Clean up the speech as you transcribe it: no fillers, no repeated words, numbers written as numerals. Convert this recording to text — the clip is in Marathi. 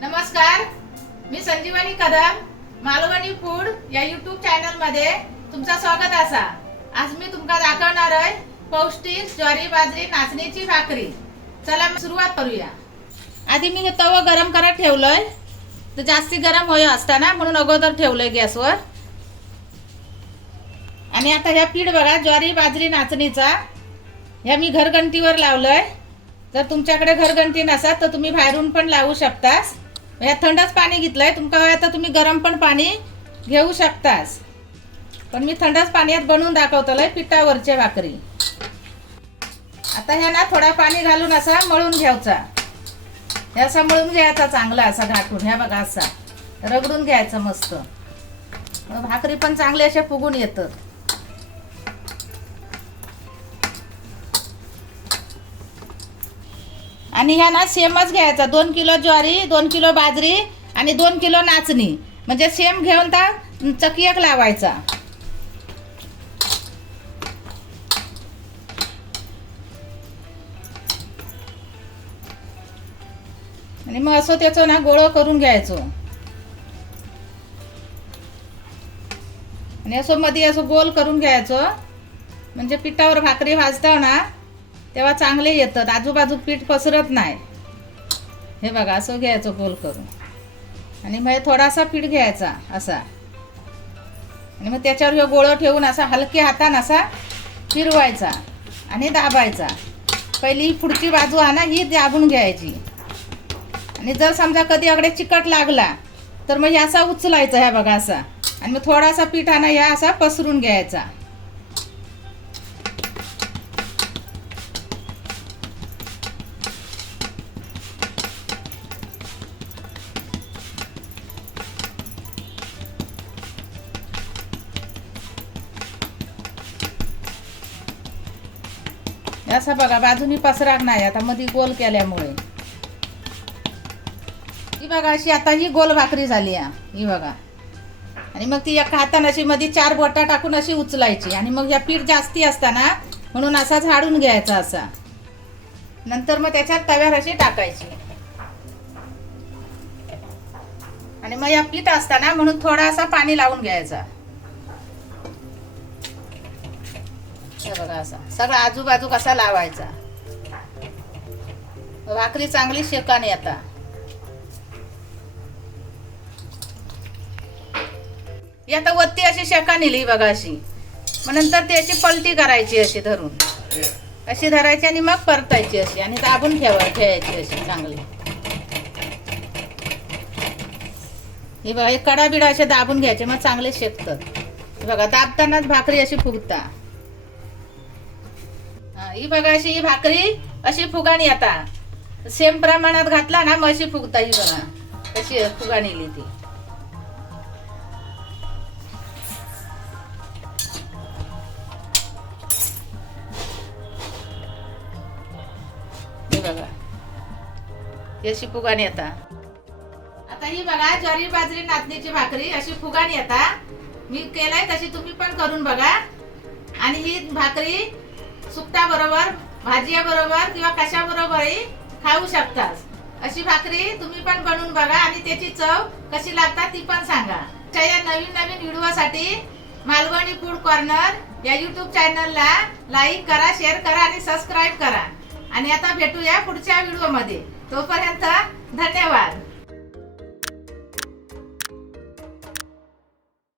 नमस्कार, मी संजीवनी कदम मालवणी फूड या यूट्यूब चॅनल मध्ये तुमचं स्वागत असा। आज मी तुमका दाखवणार आहे पौष्टिक ज्वारी बाजरी नाचणीची भाकरी। चला सुरुवात करूया। आधी मी हे तवा गरम करत ठेवलंय, तर जास्ती गरम होय असताना म्हणून अगोदर ठेवलंय गॅसवर। आणि आता ह्या पीठ बघा, ज्वारी बाजरी नाचणीचा ह्या मी घरघंटीवर लावलंय। जर तुमच्याकडे घरघंटी नसेल तर तुम्ही बाहेरून पण लावू शकता। या थंडच पाणी घेतलंय, तुमका आता तुम्ही गरम पण पाणी घेऊ शकतास, पण मी थंडच पाण्यात बनवून दाखवतोय पिठावरच्या भाकरी। आता ह्या ना थोडा पाणी घालून असा मळून घ्यायचा। हे असा मळून घ्यायचा चांगला असा घाटून, ह्या बघा असा रगडून घ्यायचं मस्त। भाकरी पण चांगली अशा फुगून येतात। आणि ह्या ना सेमच घ्यायचा, 2 किलो ज्वारी 2 किलो बाजरी आणि 2 किलो नाचणी, म्हणजे सेम घेऊन तर चकियक लावायचा। आणि मग असं त्याचं ना गोळं करून घ्यायचं। आणि असं मध्ये असं गोल करून घ्यायचं, म्हणजे पिठावर भाकरी भाजताव ना तेव्हा चांगले येतात, आजूबाजू पीठ पसरत नाही। हे बघा असं घ्यायचं गोल करून, आणि मग थोडासा पीठ घ्यायचा असा, आणि मग त्याच्यावर हे गोळं ठेवून असा हलक्या हाताने असा फिरवायचा आणि दाबायचा। पहिली पुढची बाजू आहे ना ही दाबून घ्यायची, आणि जर समजा कधी अगदी चिकट लागला तर मग हे असा उचलायचा, ह्या बघा असा, आणि मग थोडासा पीठ आहे ना ह्या असा पसरून घ्यायचा। असं बघा बाजूनी पसराग नाही, आता मध्ये गोल केल्यामुळे ही बघा अशी आता ही गोल भाकरी झाली ही बघा। आणि मग ती एका हाताने अशी मध्ये 4 बोटा टाकून अशी उचलायची, आणि मग या पीठ जास्ती असताना म्हणून असा झाडून घ्यायचा असा। नंतर मग त्याच्यात तव्यावर अशी टाकायची, आणि मग या पीठ असताना म्हणून थोडासा पाणी लावून घ्यायचा। बघा असा सगळा आजूबाजू कसा लावायचा, भाकरी चांगली शेकान येता। आता वत्ती अशी शेकान येईल बघा अशी, मग नंतर ती अशी पलटी करायची अशी धरून, अशी धरायची आणि मग परतायची अशी, आणि दाबून ठेवायची अशी चांगली। ही बघा हे कडा बिडा असे दाबून घ्यायचे, मग चांगले शेकतात। बघा दाबतानाच भाकरी अशी फुगता। ही बघा अशी ही भाकरी अशी फुगाणी आता सेम प्रमाणात घातला ना मग अशी फुगता। ही बघा कशी फुगाणी येईल ती। ही बघा अशी फुगाणी आता। आता ही बघा ज्वारी बाजरी नाचणीची भाकरी अशी फुगाणी आता मी केलाय, तशी तुम्ही पण करून बघा। आणि ही भाकरी सुकटा बरोबर भाजिया बरोबर किंवा कशा बरोबरही खाऊ शकतास। अशी भाकरी तुम्ही पण बनवून बघा, आणि त्याची चव कशी लागतात ती पण सांगा। या नवीन नवीन व्हिडिओसाठी मालवणी फूड कॉर्नर या यूट्यूब चॅनलला लाईक करा, शेअर करा आणि सबस्क्राईब करा। आणि आता भेटूया पुढच्या व्हिडिओमध्ये, तोपर्यंत धन्यवाद।